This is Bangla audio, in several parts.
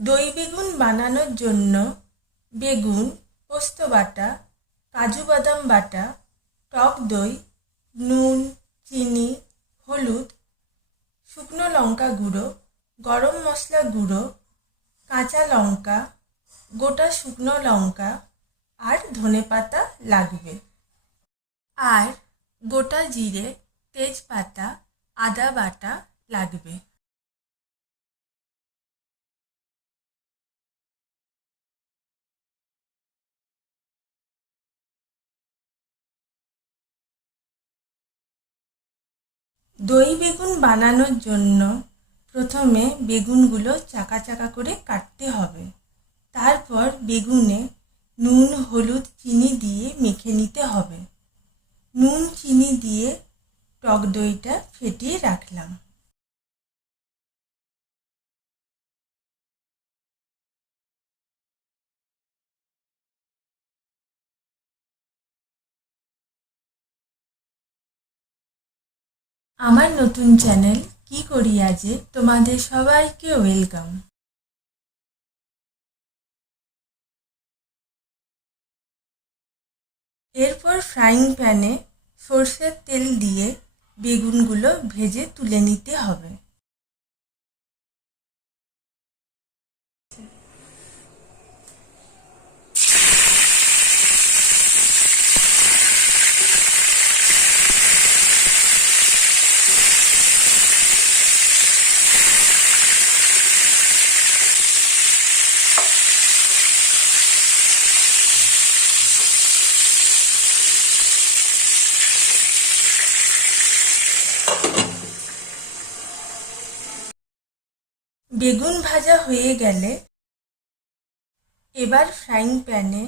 দই বেগুন বানানোর জন্য বেগুন, পোস্ত বাটা, কাজু বাদাম বাটা, টক দই, নুন, চিনি, হলুদ, শুকনো লঙ্কা গুঁড়ো, গরম মশলা গুঁড়ো, কাঁচা লঙ্কা, গোটা শুকনো লঙ্কা আর ধনেপাতা লাগবে। আর গোটা জিরে, তেজপাতা, আদা বাটা লাগবে। দই বেগুন বানানোর জন্য প্রথমে বেগুনগুলো চাকা চাকা করে কাটতে হবে। তারপর বেগুনে নুন, হলুদ, চিনি দিয়ে মেখে নিতে হবে। নুন, চিনি দিয়ে টক দইটা ফেটিয়ে রাখলাম। আমার নতুন চ্যানেল কি করি আজে তোমাদের সবাইকে ওয়েলকাম। এরপর ফ্রাইং প্যানে সর্ষের তেল দিয়ে বেগুনগুলো ভেজে তুলে নিতে হবে। বেগুন ভাজা হয়ে গেলে এবার ফ্রাইং প্যানে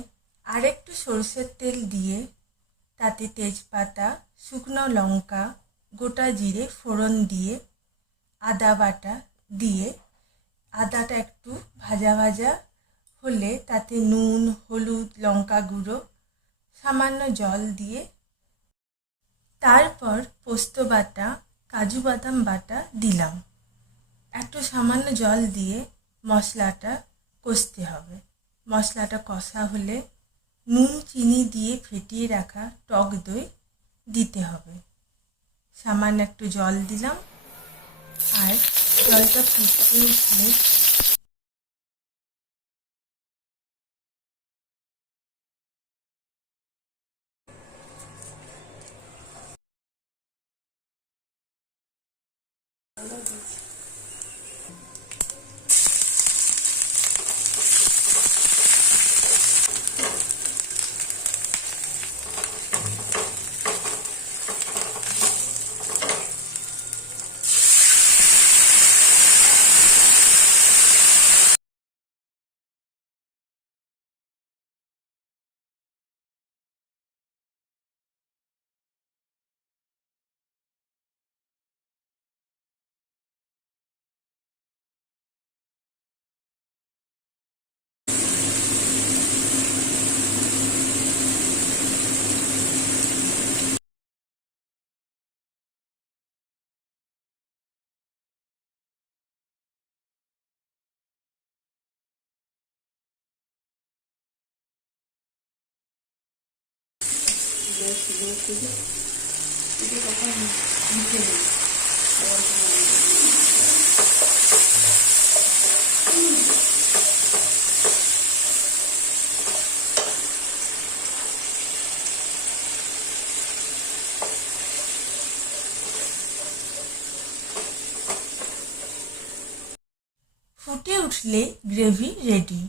আরেকটু সরষের তেল দিয়ে তাতে তেজপাতা, শুকনো লঙ্কা, গোটা জিরে ফোড়ন দিয়ে আদা বাটা দিয়ে আদাটা একটু ভাজা ভাজা হলে তাতে নুন, হলুদ, লঙ্কা গুঁড়ো, সামান্য জল দিয়ে তারপর পোস্ত বাটা, কাজু বাদাম বাটা দিলাম। একটু সামান্য জল দিয়ে মশলাটা কষতে হবে। মশলাটা কষা হলে নুন, চিনি দিয়ে ফেটিয়ে রাখা টক দই দিতে হবে। সামান্য একটু জল দিলাম। আর জলটা ফুটতে উঠলে ফুটে উঠলে গ্রেভি রেডি।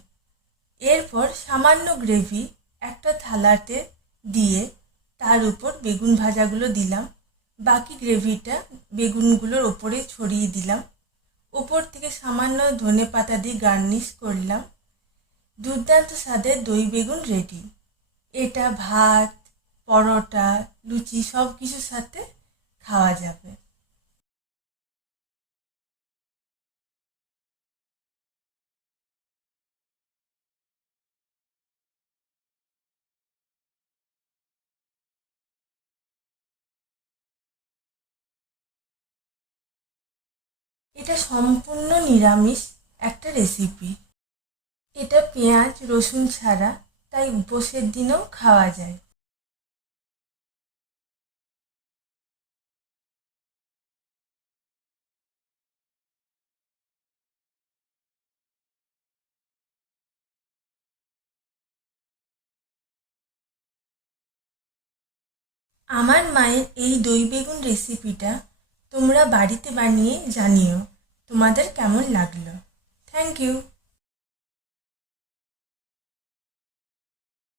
এরপর সামান্য গ্রেভি একটা থালাতে দিয়ে তার উপর বেগুন ভাজাগুলো দিলাম। বাকি গ্রেভিটা বেগুনগুলোর ওপরে ছড়িয়ে দিলাম। ওপর থেকে সামান্য ধনেপাতা দিয়ে গার্নিশ করলাম। দুর্দান্ত স্বাদের দই বেগুন রেডি। এটা ভাত, পরোটা, লুচি সব কিছুর সাথে খাওয়া যাবে। এটা সম্পূর্ণ নিরামিষ একটা রেসিপি। এটা পেঁয়াজ রসুন ছাড়া, তাই উপোসের দিনেও খাওয়া যায়। আমার মায়ের এই দই বেগুন রেসিপিটা তোমরা বাড়িতে বানিয়ে জানিও তোমাদের কেমন লাগলো। Thank you.